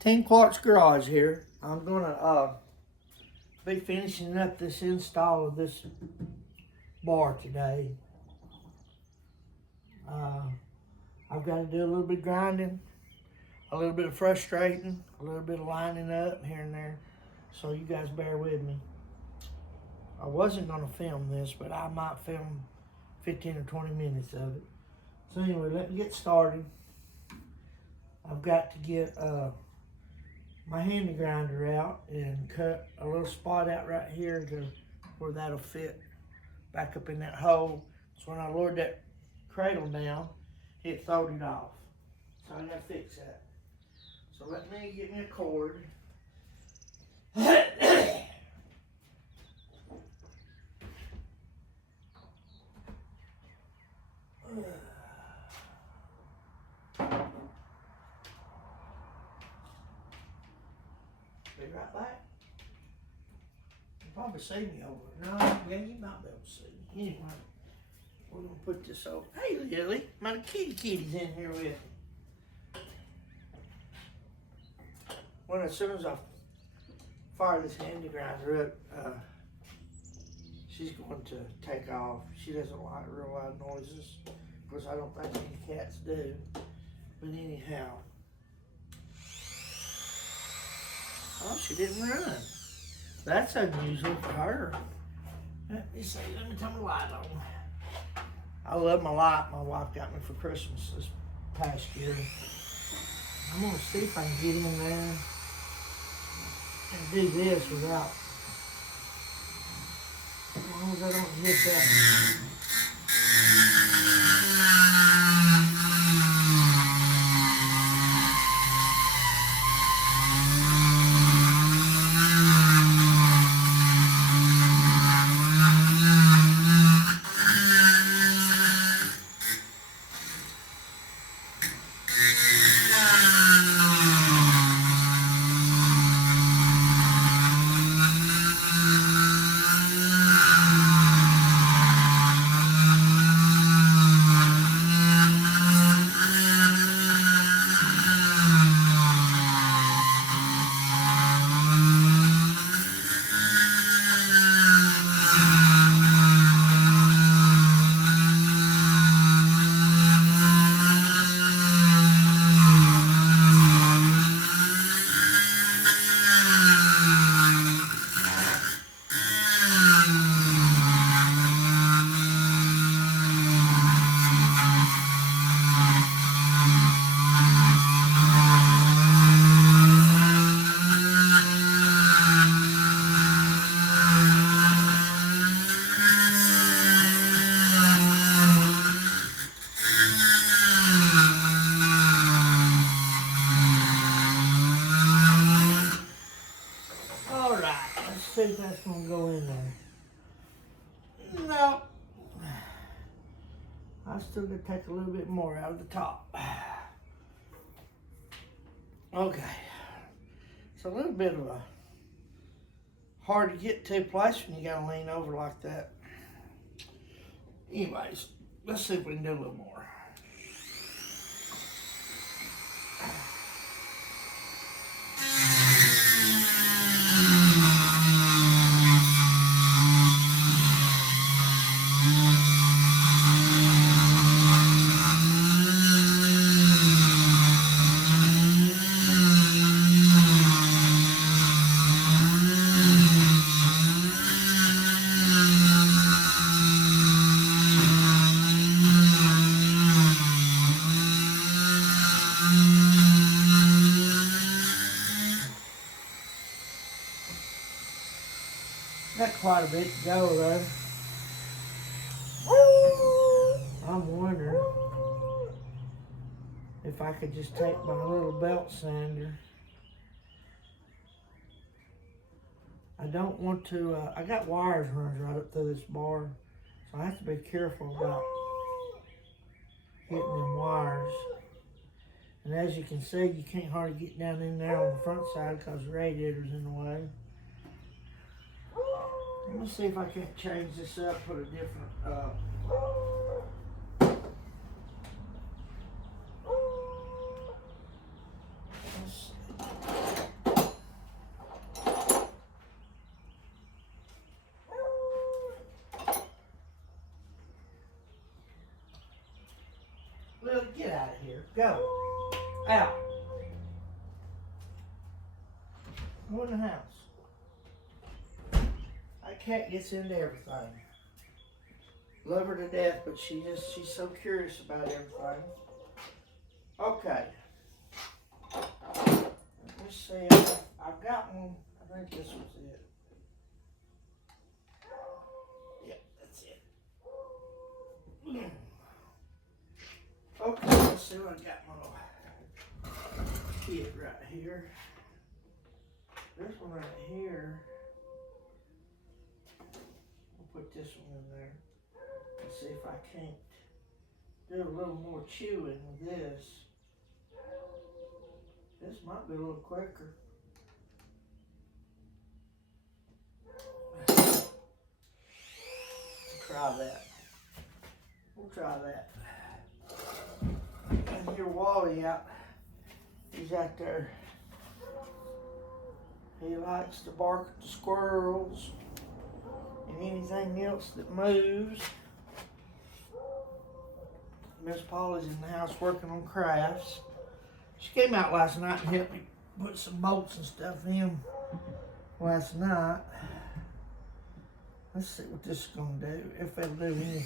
10 Quartz Garage here. I'm gonna be finishing up this install of this bar today. I've got to do a little bit of grinding, a little bit of frustrating, a little bit of lining up here and there, so you guys bear with me. I wasn't gonna film this, but I might film 15 or 20 minutes of it. So anyway, let me get started. I've got to get my handy grinder out and cut a little spot out right here to where that'll fit back up in that hole. So when I lowered that cradle down, it throwed it off. So I gotta fix that. So let me get me a cord. Be right back. You'll probably see me over. No, yeah, you might be able to see me. Anyway, we're gonna put this over. Hey, Lily, my kitty's in here with me. Well, as soon as I fire this handy grinder up, she's going to take off. She doesn't like real loud noises. Of course, I don't think any cats do. But anyhow. Oh, she didn't run. That's unusual for her. Let me see. Let me turn the light on. I love my light my wife got me for Christmas this past year. I'm going to see if I can get in there and do this without, as long as I don't hit that. See if that's gonna go in there. No. I still gotta take a little bit more out of the top. Okay. It's a little bit of a hard to get to place when you gotta lean over like that. Anyways, let's see if we can do a little more. Got quite a bit to go though. I'm wondering if I could just take my little belt sander. I don't want to, I got wires running right up through this bar, so I have to be careful about hitting them wires. And as you can see, you can't hardly get down in there on the front side because the radiator's in the way. Let me see if I can't change this up, put a different, let's see. Get out of here. Go. Out. Go in the house. That cat gets into everything. Love her to death, but she's so curious about everything. Okay. Let's see. I've got one. I think this was it. Yeah, that's it. Okay, let's see what I got. My little kit right here. There's one right here. We'll put this one in there. Let's see if I can't do a little more chewing with this. This might be a little quicker. Try that. We'll try that. And hear Wally out. He's out there. He likes to bark at the squirrels and anything else that moves. Miss Polly's in the house working on crafts. She came out last night and helped me put some bolts and stuff in last night. Let's see what this is going to do, if it'll do anything.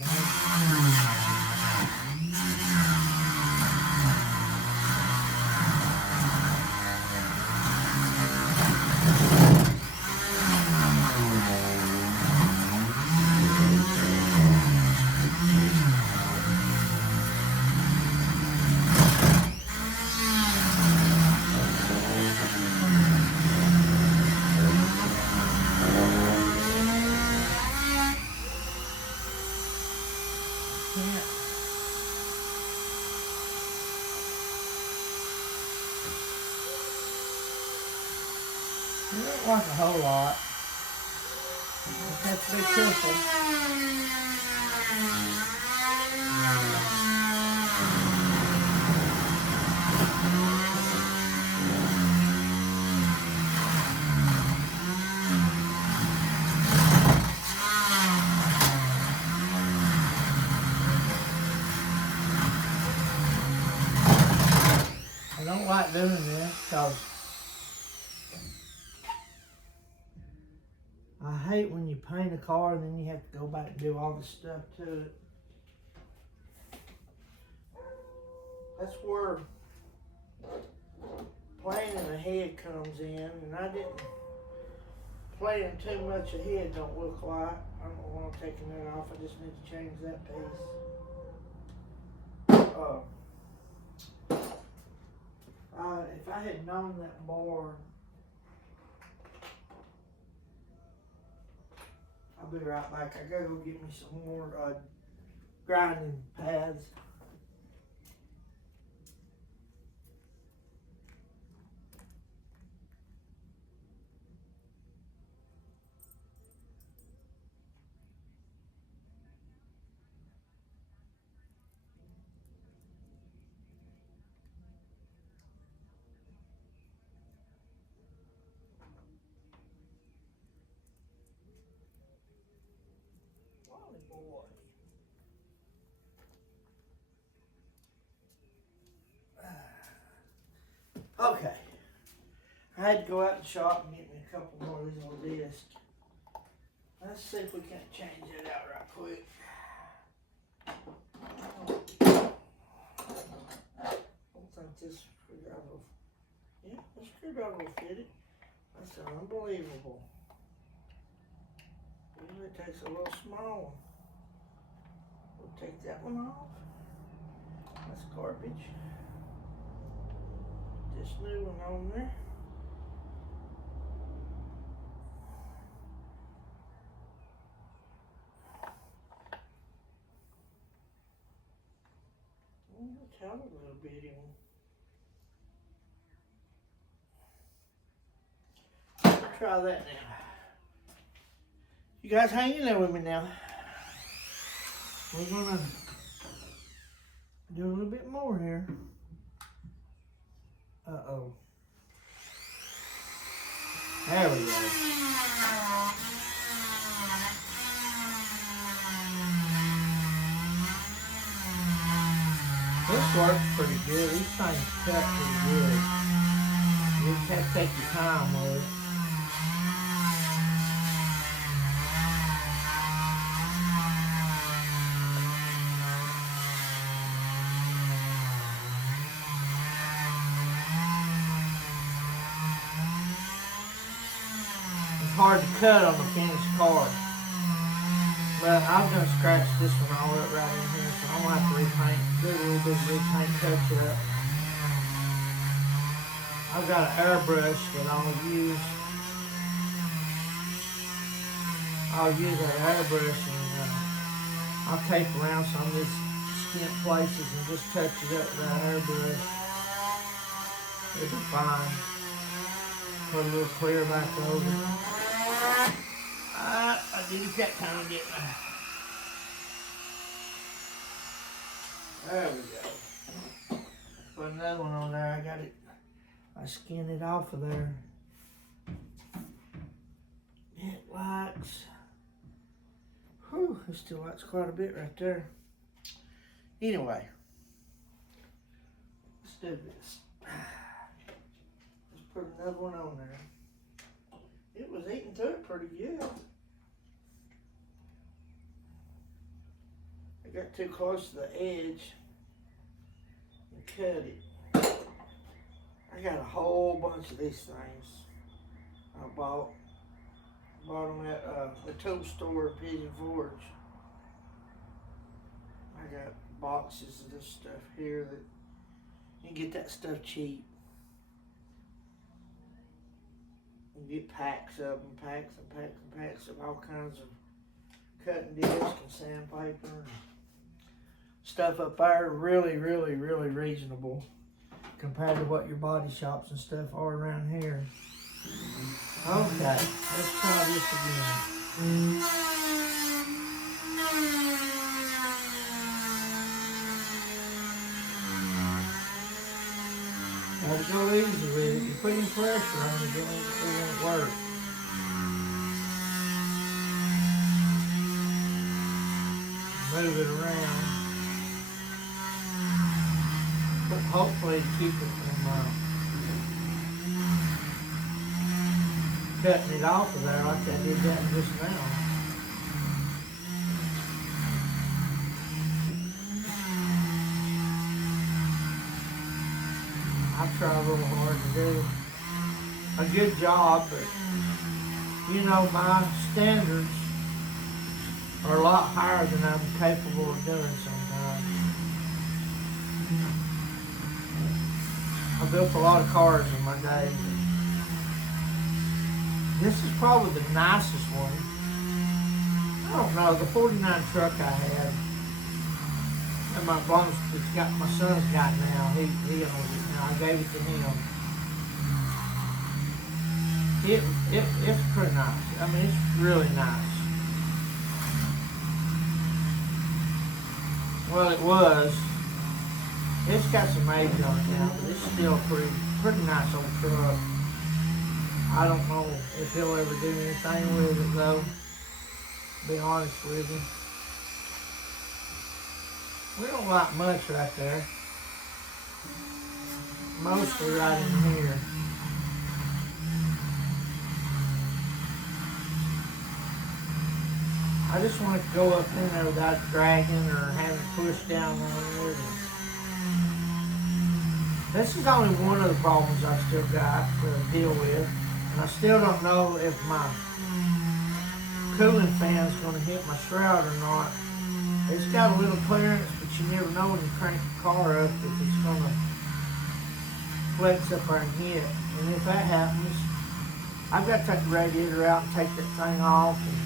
You don't like a whole lot. You just have to be careful. I don't like doing this because I hate when you paint a car and then you have to go back and do all this stuff to it. That's where planning ahead comes in, and I didn't plan too much ahead, don't look like. I don't want to take that off, I just need to change that piece. If I had known that more, I'll be right back. I gotta go get me some more grinding pads. Boy. Okay. I had to go out and shop and get me a couple more of these little discs. Let's see if we can't change that out right quick. I don't think this screwdriver will, yeah, this screwdriver will fit it. That's unbelievable. Usually it takes a little small one. We'll take that one off. That's garbage. This new one on there. Let's have a little bitty one. We'll try that now. You guys hang in there with me now. We're gonna do a little bit more here. Uh-oh. There we go. This works pretty good. These things cut pretty good. You just have to take your time with it. It's hard to cut on a finished car. But I'm going to scratch this one all up right in here, so I'm going to have to repaint, do a little bit of repaint touch up. I've got an airbrush that I'll use. I'll use that airbrush and I'll tape around some of these skint places and just touch it up with that airbrush. It'll be fine. Put a little clear back over. I did it that time, didn't I? There we go. Put another one on there. I got it. I skinned it off of there. It likes. Whew, it still likes quite a bit right there. Anyway, let's do this. Let's put another one on there. It was eating through it pretty good. I got too close to the edge and cut it. I got a whole bunch of these things I bought them at the tool store at Pigeon Forge. I got boxes of this stuff here that you can get that stuff cheap. You get packs of them, packs and packs and packs of all kinds of cutting discs and sandpaper and stuff up there. Really, really, really reasonable compared to what your body shops and stuff are around here. Okay, let's try this again. Gotta go easy with it. You're putting pressure on it, it won't work. Move it around. But hopefully keep it from cutting it off of there like I did that just now. I try a little hard to do a good job, but you know, my standards are a lot higher than I'm capable of doing sometimes. I built a lot of cars in my day. This is probably the nicest one. I don't know, the 49 truck I had, and my son's got now. He owns it now. I gave it to him. It's pretty nice. I mean, it's really nice. Well, it was. It's got some age on it now, but it's still a pretty nice old truck. I don't know if he'll ever do anything with it though, to be honest with you. We don't like much right there. Mostly right in here. I just want it to go up in there without dragging or having to push down on it. This is only one of the problems I've still got to deal with. And I still don't know if my cooling fan is going to hit my shroud or not. It's got a little clearance, but you never know when you crank the car up if it's going to flex up there and hit. And if that happens, I've got to take the radiator out and take that thing off. And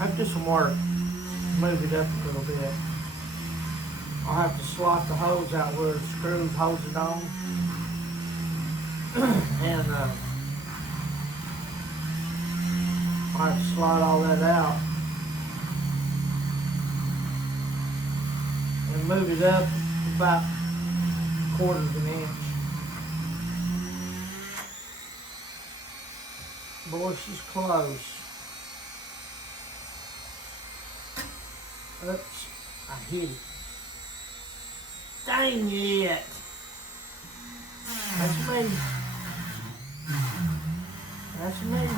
I have to do some work, move it up a little bit. I'll have to slot the hose out where the screws holds it on. And I'll have to slide all that out and move it up about 1/4 of an inch. Boy, she's close. Oops, I hit it. stain yet. That's me. That's me.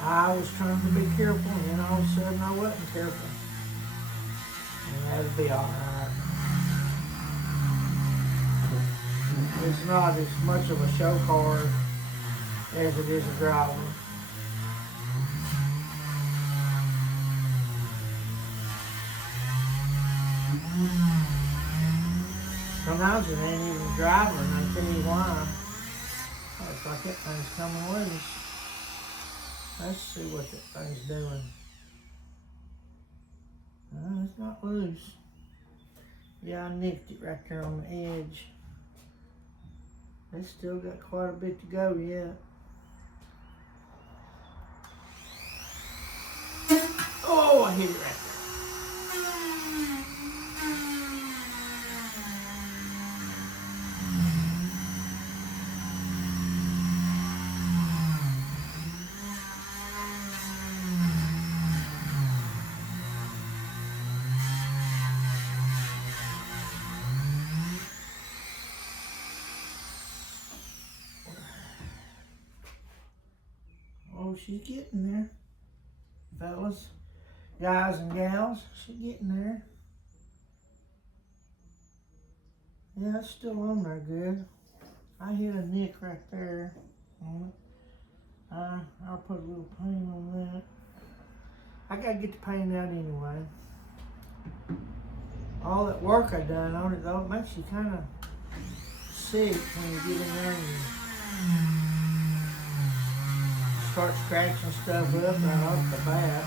I was trying to be careful, and then all of a sudden I wasn't careful. And that'll be alright. It's not as much of a show car as it is a driver. Sometimes it ain't even driving, I tell you why. Looks like that thing's coming loose. Let's see what that thing's doing. No, it's not loose. Yeah, I nicked it right there on the edge. It's still got quite a bit to go yet. Oh, I hit it right there. Oh, she's getting there, fellas, guys and gals. She's getting there. Yeah, it's still on there good. I hit a nick right there on it. I'll put a little paint on that. I gotta get the paint out anyway. All that work I done on it though, it makes you kind of sick when you get in there and start scratching stuff up right off the bat.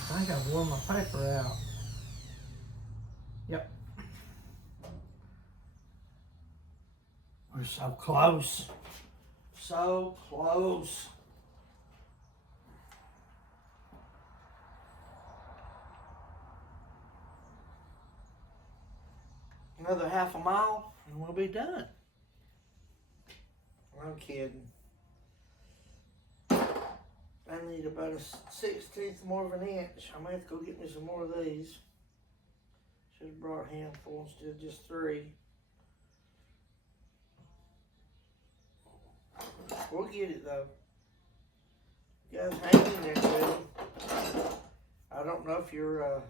I think I've worn my paper out. Yep. We're so close. So close. Another half a mile and we'll be done. I'm kidding. I need about a 1/16 more of an inch. I might have to go get me some more of these. Should have brought a handful instead of just 3. We'll get it though. You guys hang in there, too. I don't know if you're,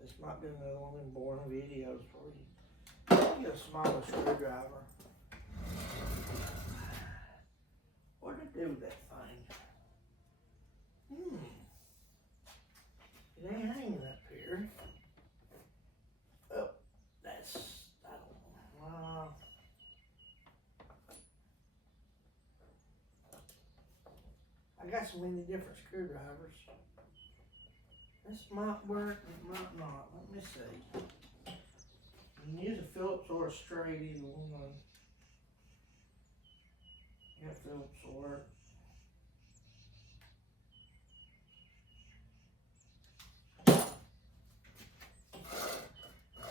this might be another one of them boring videos for you. Get a smaller screwdriver. What did I do with that thing? It ain't hanging up here. Oh, that's, I don't know. I got so many different screwdrivers. This might work, it might not. Let me see. You can use a Phillips or a straight, either one. Yeah, Phillips will work.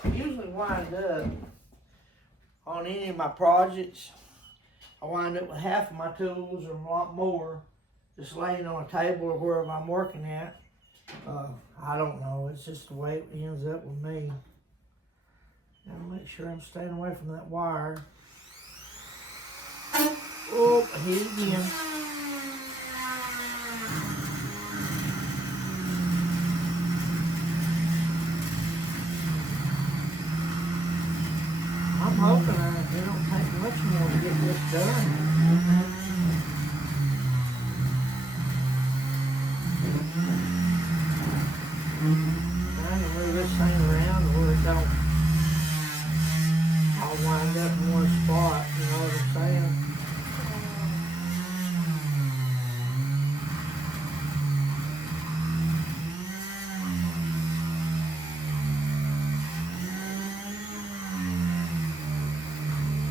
I usually wind up on any of my projects. I wind up with half of my tools or a lot more just laying on a table or wherever I'm working at. I don't know. It's just the way it ends up with me. Gotta make sure I'm staying away from that wire. Oh, I hit it again. I'm hoping it don't take much more to get this done. Trying to move this thing around where it don't all wind up in one spot, you know what I'm saying?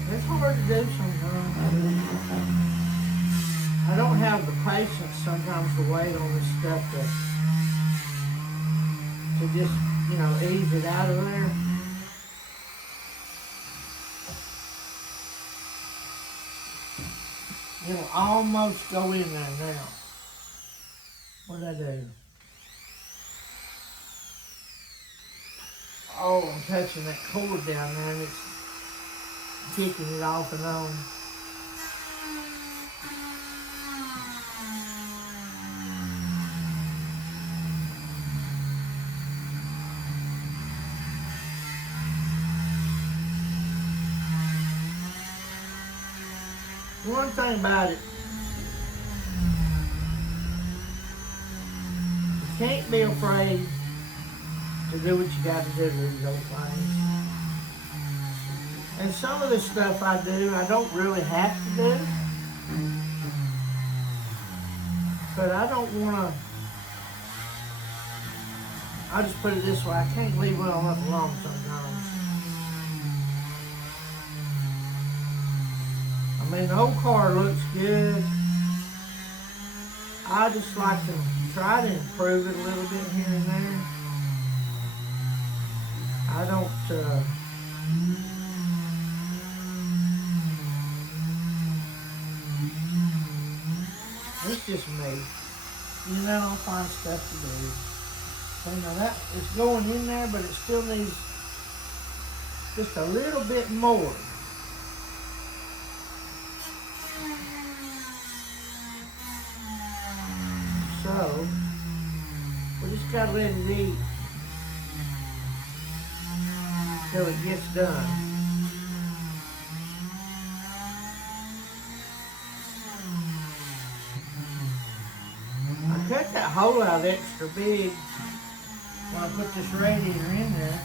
It's hard hard to do sometimes. I don't have the patience sometimes to wait on this stuff to just, you know, ease it out of there. It'll almost go in there now. What did I do? Oh, I'm touching that cord down there and it's kicking it off and on. One thing about it, you can't be afraid to do what you got to do with those things. And some of the stuff I do, I don't really have to do. But I don't want to, I'll just put it this way, I can't leave well enough alone sometimes. I mean, the old car looks good. I just like to try to improve it a little bit here and there. I don't, it's just me. You know, I'll find stuff to do. So, you know, that it's going in there, but it still needs just a little bit more. So, we just gotta let it eat till it gets done. I cut that hole out extra big when I put this radiator in there.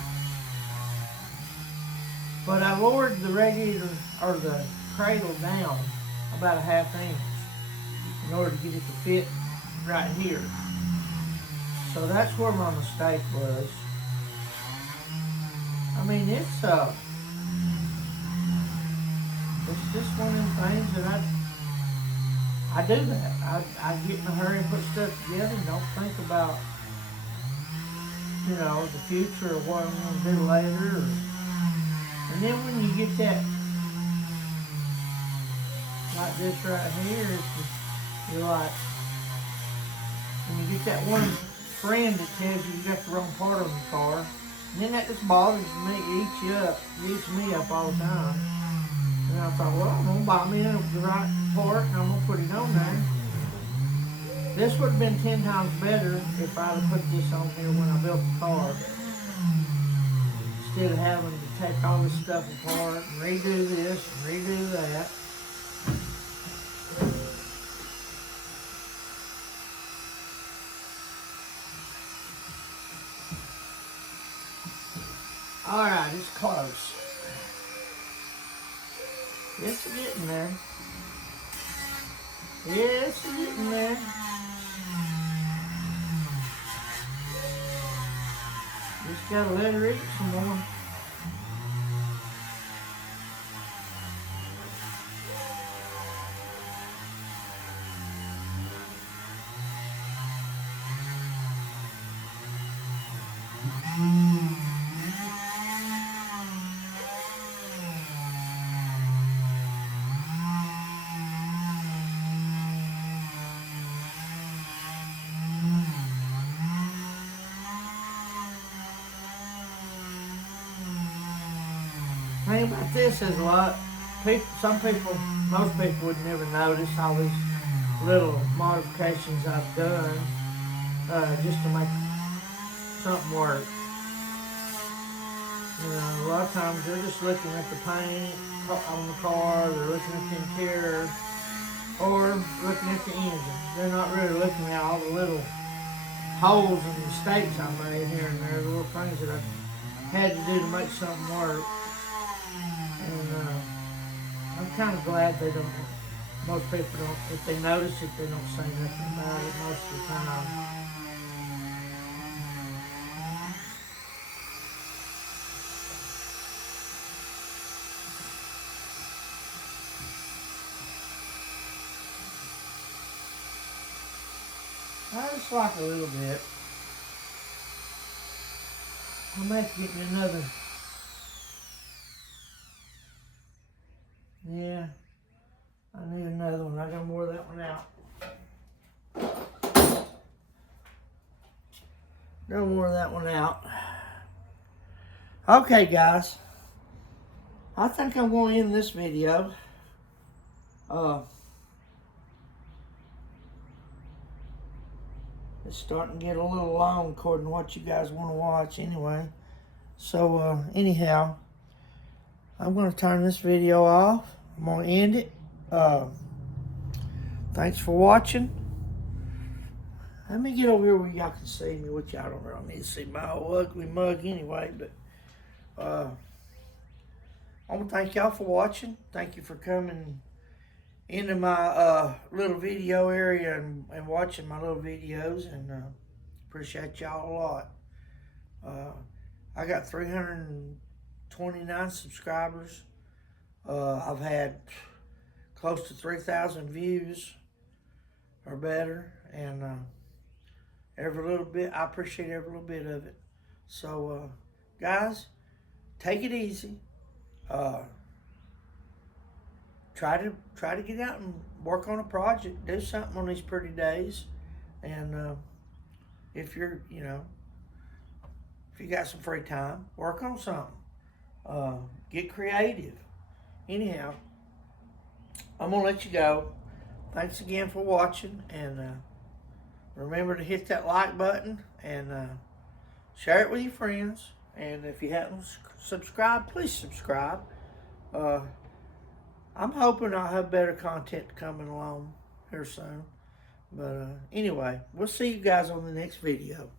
But I lowered the radiator, or the cradle down about a 1/2 inch in order to get it to fit right here. So that's where my mistake was. I mean, it's just one of them things that I do that. I get in a hurry and put stuff together and don't think about, you know, the future or what I'm going to do later. And then when you get that, like this right here, you're like, when you get that one friend that tells you got the wrong part on the car, and then that just bothers me, eats me up all the time. And I thought, well, I'm going to buy me the right part and I'm going to put it on there. This would have been 10 times better if I'd have put this on here when I built the car. Instead of having to take all this stuff apart and redo this and redo that. Alright, it's close. It's getting there. It's getting there. Just gotta let her eat some more. The thing about this is a lot. Most people would never notice all these little modifications I've done just to make something work. You know, a lot of times they're just looking at the paint on the car, they're looking at the interior, or looking at the engine. They're not really looking at all the little holes and mistakes I made here and there, the little things that I had to do to make something work. And I'm kind of glad they don't, most people don't, if they notice it, they don't say nothing about it most of the time. I just like a little bit. I may have to get me another. Yeah, I need another one. I gotta more of that one out. No more of that one out. Okay, guys. I think I'm going to end this video. It's starting to get a little long according to what you guys want to watch anyway. So, anyhow, I'm going to turn this video off. I'm going to end it. Thanks for watching. Let me get over here where y'all can see me, which y'all don't really need to see my old ugly mug anyway, but I want to thank y'all for watching. Thank you for coming into my little video area and watching my little videos, and appreciate y'all a lot. I got 329 subscribers. I've had close to 3,000 views or better, and every little bit, I appreciate every little bit of it. So, guys, take it easy. Try to get out and work on a project. Do something on these pretty days, and if you're, if you got some free time, work on something. Get creative. Anyhow, I'm gonna let you go. Thanks again for watching, and remember to hit that like button and share it with your friends. And if you haven't subscribed, please subscribe. I'm hoping I'll have better content coming along here soon. But anyway, we'll see you guys on the next video.